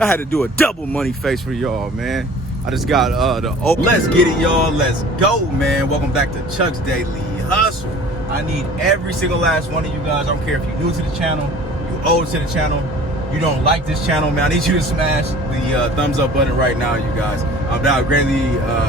I had to do a double money face for y'all, man. I just got let's get it, y'all. Let's go, man. Welcome back to Chuck's Daily Hustle. I need every single last one of you guys. I don't care if you're new to the channel, you old to the channel, you don't like this channel, man. I need you to smash the thumbs up button right now, you guys. That would greatly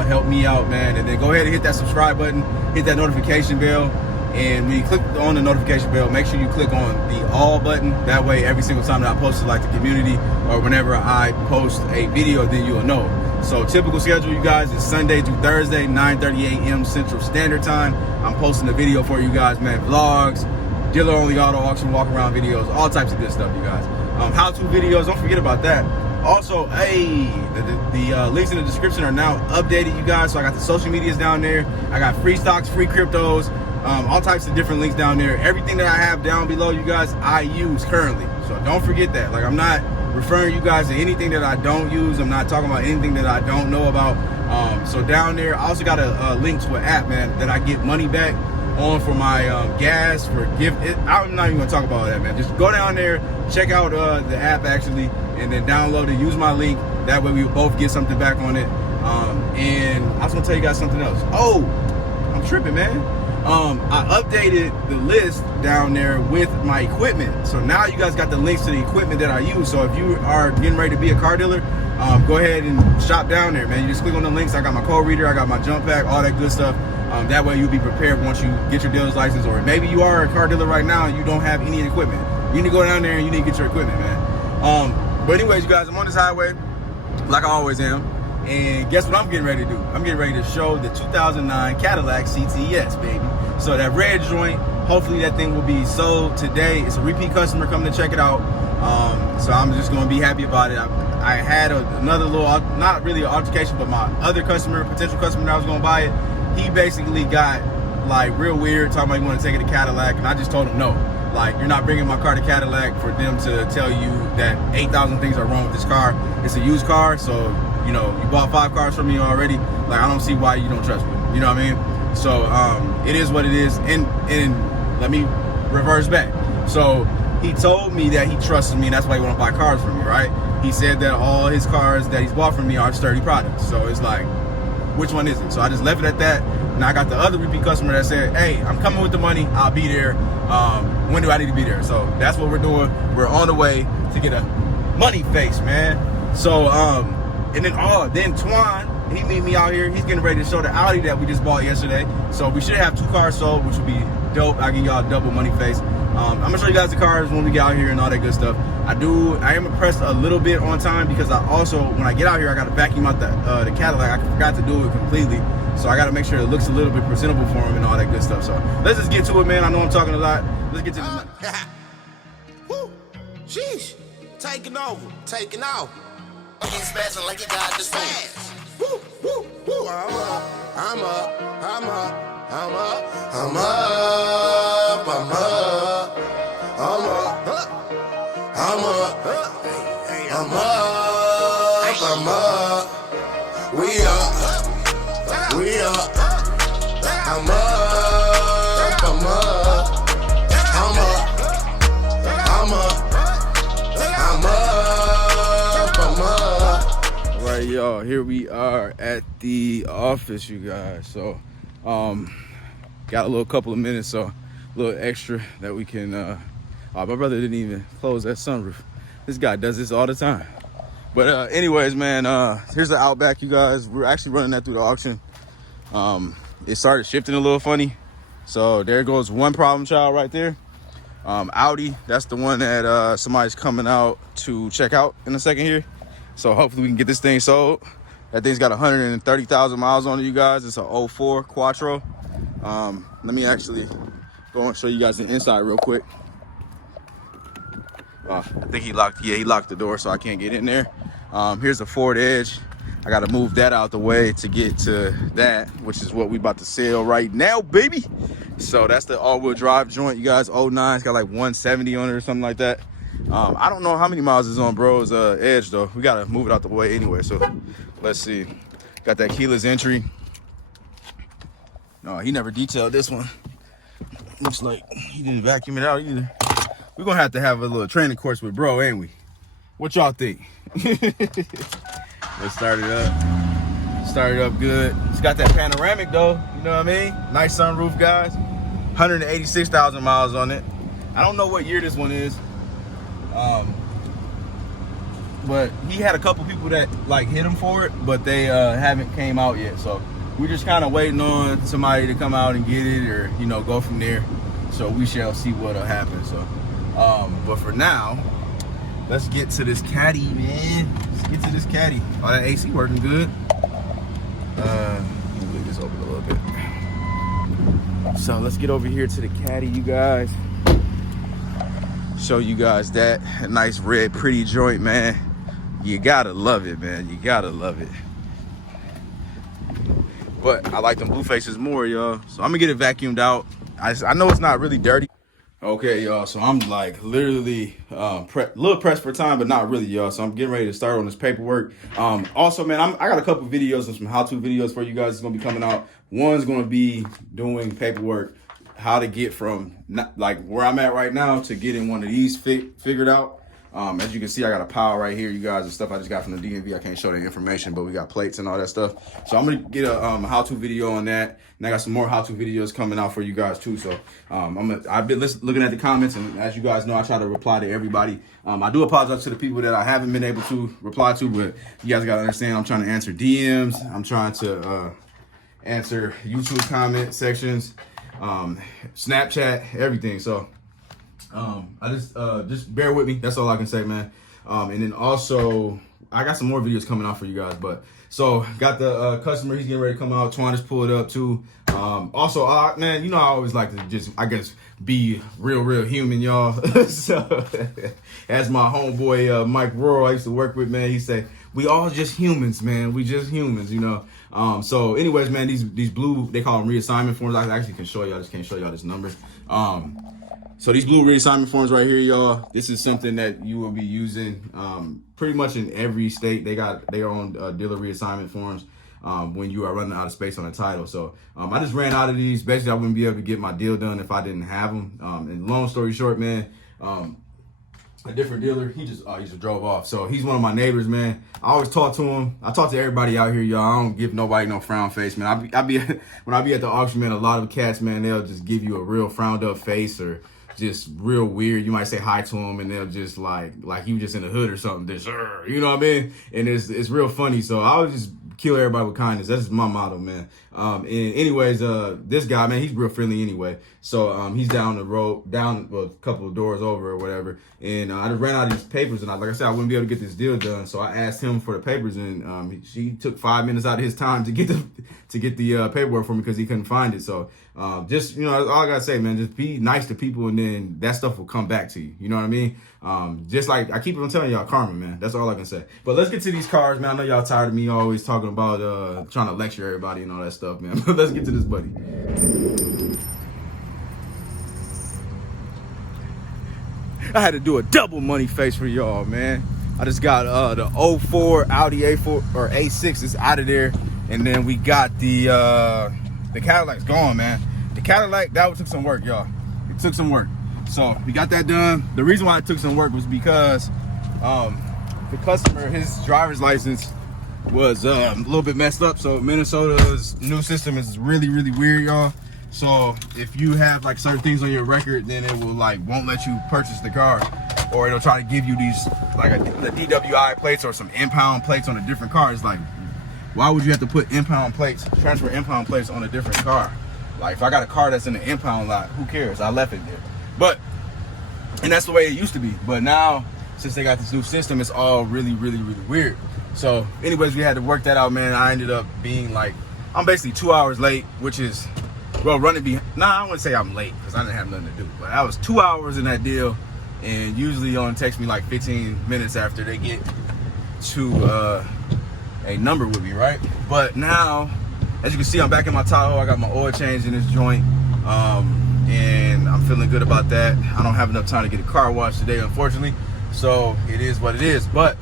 help me out, man. And then go ahead and hit that subscribe button, hit that notification bell. And when you click on the notification bell, make sure you click on the all button. That way, every single time that I post to like the community or whenever I post a video, then you'll know. So typical schedule, you guys, is Sunday through Thursday, 9:30 a.m. Central Standard Time. I'm posting a video for you guys, man. Vlogs, dealer only auto auction, walk around videos, all types of good stuff, you guys. How-to videos, don't forget about that. Also, hey, the links in the description are now updated, you guys. So I got the social medias down there. I got free stocks, free cryptos. All types of different links down there. Everything that I have down below, you guys, I use currently. So don't forget that. Like, I'm not referring you guys to anything that I don't use. I'm not talking about anything that I don't know about. So down there, I also got a link to an app, man, that I get money back on for my gas, for gift. I'm not even gonna talk about that, man. Just go down there, check out the app actually, and then download it, use my link. That way we both get something back on it. And I was gonna tell you guys something else. Oh, I'm tripping, man. I updated the list down there with my equipment. So now you guys got the links to the equipment that I use. So if you are getting ready to be a car dealer, go ahead and shop down there, man. You just click on the links. I got my code reader, I got my jump pack, all that good stuff. That way you'll be prepared once you get your dealer's license, or maybe you are a car dealer right now and you don't have any equipment. You need to go down there and you need to get your equipment, man. But anyways, you guys, I'm on this highway like I always am. And guess what I'm getting ready to do? I'm getting ready to show the 2009 Cadillac CTS, baby. So that red joint, hopefully that thing will be sold today. It's a repeat customer coming to check it out. So I'm just going to be happy about it. I had another little, not really an altercation, but my other customer, potential customer that was going to buy it, he basically got like real weird, talking about he wanted to take it to Cadillac. And I just told him no. Like, you're not bringing my car to Cadillac for them to tell you that 8,000 things are wrong with this car. It's a used car, so you know, you bought 5 cars from me already. Like, I don't see why you don't trust me. You know what I mean? So it is what it is. And let me reverse back. So he told me that he trusted me, and that's why he want to buy cars from me, right? He said that all his cars that he's bought from me are sturdy products. So it's like, which one is it? So I just left it at that. And I got the other repeat customer that said, hey, I'm coming with the money. I'll be there. When do I need to be there? So that's what we're doing. We're on the way to get a money face, man. So and then Twan, he meet me out here. He's getting ready to show the Audi that we just bought yesterday. So we should have 2 cars sold, which would be dope. I'll give y'all a double money face. I'm gonna show you guys the cars when we get out here and all that good stuff. I am impressed a little bit on time, because I also, when I get out here, I gotta vacuum out the Cadillac. I forgot to do it completely. So I gotta make sure it looks a little bit presentable for him and all that good stuff. So let's just get to it, man. I know I'm talking a lot. Let's get to this money. Woo! Sheesh! Taking over, taking off. It's smashing like you got the smash. Woo! Woo! Woo! I'm up, I'm up, I'm up, I'm up, I'm up, I'm up, I'm up, I'm up, I'm up, I'm up. We up, we up. I'm up, I'm up, I'm up, I'm up, I'm up, I'm up. All right, y'all, here we are at the office, you guys. So got a little couple of minutes, so a little extra that we can my brother didn't even close that sunroof. This guy does this all the time. But anyways, man, here's the Outback, you guys. We're actually running that through the auction. It started shifting a little funny, so there goes one problem child right there. Audi, that's the one that somebody's coming out to check out in a second here. So hopefully we can get this thing sold. That thing's got 130,000 miles on it, you guys. It's a 04 Quattro. Let me actually go and show you guys the inside real quick. I think he locked the door, so I can't get in there. Here's the Ford Edge. I gotta move that out the way to get to that, which is what we about to sell right now, baby. So that's the all-wheel drive joint, you guys. 09, it's got like 170 on it or something like that. I don't know how many miles is on bro's Edge though. We gotta move it out the way anyway, so let's see. Got that keyless entry. No, he never detailed this one. Looks like he didn't vacuum it out either. We're gonna have to have a little training course with bro, ain't we? What y'all think? Let's start it up. Start it up good. It's got that panoramic though, you know what I mean? Nice sunroof, guys. 186,000 miles on it. I don't know what year this one is. But he had a couple people that like hit him for it, but they haven't came out yet. So we're just kind of waiting on somebody to come out and get it, or you know, go from there. So we shall see what'll happen. So but for now, let's get to this caddy, man. Let's get to this caddy. Oh, that AC working good. Let me move this over a little bit. So let's get over here to the caddy, you guys. Show you guys that nice red pretty joint, man. You gotta love it, man. You gotta love it. But I like them blue faces more, y'all. So I'm gonna get it vacuumed out. I know it's not really dirty. Okay, y'all, so I'm like literally little pressed for time, but not really, y'all. So I'm getting ready to start on this paperwork. Also, man, I got a couple videos and some how-to videos for you guys. It's gonna be coming out. One's gonna be doing paperwork, how to get from like where I'm at right now to getting one of these figured out. As you can see, I got a pile right here, you guys, of stuff I just got from the DMV. I can't show the information, but we got plates and all that stuff. So I'm gonna get a how-to video on that, and I got some more how-to videos coming out for you guys too. So I've been looking at the comments, and as you guys know, I try to reply to everybody. I do apologize to the people that I haven't been able to reply to, but you guys gotta understand, I'm trying to answer DMs. I'm trying to answer YouTube comment sections, Snapchat, everything. So I just bear with me. That's all I can say, man. And then also I got some more videos coming out for you guys, but so got the customer, he's getting ready to come out. Twan just pulled up too. Also, man, you know, I always like to just, I guess, be real human, y'all. So as my homeboy Mike Royal I used to work with, man, he said, we all just humans, man. We just humans, you know. So anyways, man, these blue, they call them reassignment forms. I actually can show y'all, I just can't show y'all this number. So these blue reassignment forms right here, y'all, this is something that you will be using pretty much in every state. They got their own dealer reassignment forms when you are running out of space on the title. So I just ran out of these. Basically, I wouldn't be able to get my deal done if I didn't have them. And long story short, man, a different dealer, he just drove off. So he's one of my neighbors, man. I always talk to him. I talk to everybody out here, y'all. I don't give nobody no frown face, man. I be when I be at the auction, man, a lot of cats, man, they'll just give you a real frowned up face, or just real weird. You might say hi to them and they'll just like you just in the hood or something, just you know what I mean? And it's real funny. So I would just kill everybody with kindness. That's just my motto, man. And anyways, this guy, man, he's real friendly anyway. So he's down the road, a couple of doors over or whatever. And I just ran out of these papers, and like I said, I wouldn't be able to get this deal done. So I asked him for the papers, and he took 5 minutes out of his time to get the paperwork for me because he couldn't find it. So just, you know, all I gotta say, man, just be nice to people, and then that stuff will come back to you. You know what I mean? Just like I keep on telling y'all, karma, man. That's all I can say. But let's get to these cars, man. I know y'all tired of me always talking about trying to lecture everybody and all that stuff, man. But let's get to this buddy. I had to do a double money face for y'all, man. I just got the 04 Audi A4 or A6 is out of there, and then we got the Cadillac's gone, man. The Cadillac, that took some work, y'all. It took some work. So we got that done. The reason why it took some work was because the customer, his driver's license was a little bit messed up. So Minnesota's new system is really weird, y'all. So if you have like certain things on your record, then it will won't let you purchase the car, or it'll try to give you these the DWI plates or some impound plates on a different car. It's like, why would you have to put impound plates, transfer impound plates on a different car? Like, if I got a car that's in the impound lot, who cares? I left it there. And that's the way it used to be. But now, since they got this new system, it's all really weird. So anyways, we had to work that out, man. I ended up being I'm basically 2 hours late, which is, well, running behind. Nah, I wouldn't say I'm late because I didn't have nothing to do. But I was 2 hours in that deal, and usually on text me 15 minutes after they get to a number with me, right? But now, as you can see, I'm back in my Tahoe. I got my oil change in this joint, and I'm feeling good about that. I don't have enough time to get a car wash today, unfortunately, so it is what it is. But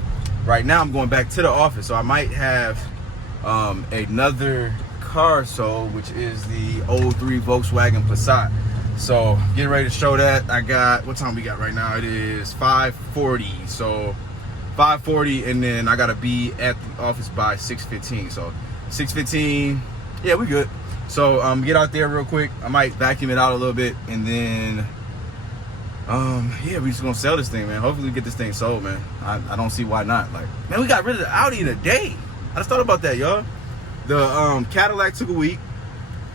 right now, I'm going back to the office, so I might have another car sold, which is the 03 Volkswagen Passat. So getting ready to show that. I got, what time we got right now? It is 5:40. So 5:40, and then I gotta be at the office by 6:15. So 6:15, yeah, we good. So get out there real quick. I might vacuum it out a little bit, and then yeah, we just gonna sell this thing, man. Hopefully we get this thing sold, man. I don't see why not. Like, man, we got rid of the Audi in a day. I just thought about that, y'all. The Cadillac took a week.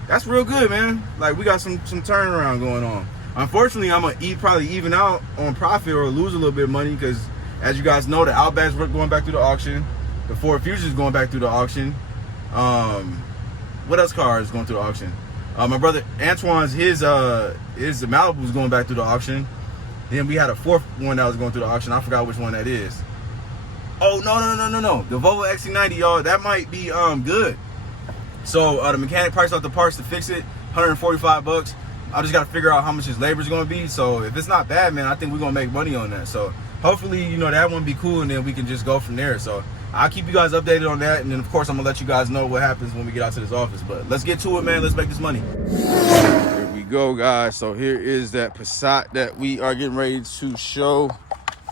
That's real good, man. Like, we got some turnaround going on. Unfortunately, I'm gonna probably even out on profit or lose a little bit of money, because as you guys know, the Outback's going back through the auction. The Ford Fusion's going back through the auction. What else car is going through the auction? My brother Antoine's, his Malibu's going back through the auction. Then we had a fourth one that was going through the auction. I forgot which one that is. Oh, no. The Volvo XC90, y'all, that might be good. So the mechanic priced out the parts to fix it, $145. I just got to figure out how much his labor is going to be. So if it's not bad, man, I think we're going to make money on that. So hopefully, you know, that one be cool, and then we can just go from there. So I'll keep you guys updated on that, and then of course I'm gonna let you guys know what happens when we get out to this office. But let's get to it, man. Let's make this money. Here we go, guys. So here is that Passat that we are getting ready to show.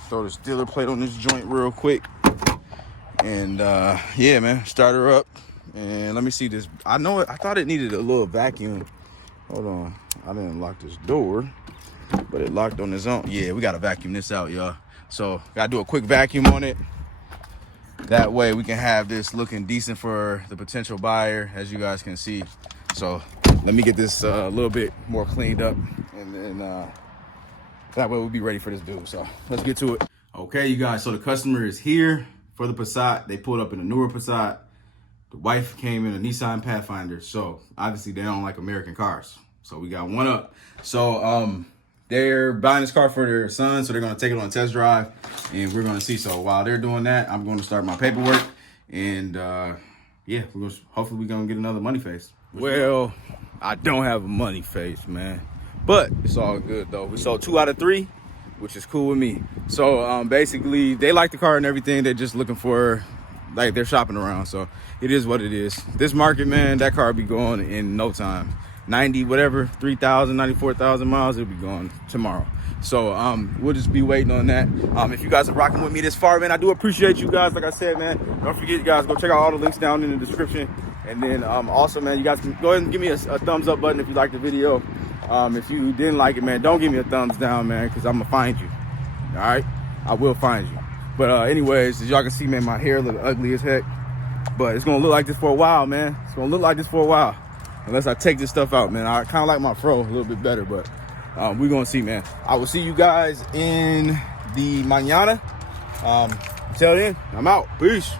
Throw this dealer plate on this joint real quick, and yeah, man, start her up. And let me see this. I thought it needed a little vacuum. Hold on, I didn't lock this door, but it locked on its own. Yeah, we gotta vacuum this out, y'all. So gotta do a quick vacuum on it. That way we can have this looking decent for the potential buyer, as you guys can see. So let me get this a little bit more cleaned up, and then that way we'll be ready for this dude. So let's get to it. Okay, you guys, so the customer is here for the Passat. They pulled up in a newer Passat. The wife came in a Nissan Pathfinder. So obviously they don't like American cars. So we got one up. So they're buying this car for their son, so they're gonna take it on a test drive, and we're gonna see. So while they're doing that, I'm gonna start my paperwork, and yeah, hopefully we're gonna get another money face. Well, I don't have a money face, man, but it's all good though. We sold 2 out of 3, which is cool with me. So basically, they like the car and everything. They're just looking for, like, they're shopping around. So it is what it is. This market, man, that car be going in no time. 90 whatever 3,000 94,000 miles, it'll be gone tomorrow. So we'll just be waiting on that. If you guys are rocking with me this far, man, I do appreciate you guys. Like I said, man, don't forget, you guys, go check out all the links down in the description. And then also, man, you guys can go ahead and give me a thumbs up button if you liked the video. If you didn't like it, man, don't give me a thumbs down, man, because I'm gonna find you. All right, I will find you. But anyways, as y'all can see, man, my hair look ugly as heck, but it's gonna look like this for a while, man. It's gonna look like this for a while, unless I take this stuff out, man. I kind of like my fro a little bit better, but we're gonna see, man. I will see you guys in the mañana. Until then, I'm out. Peace.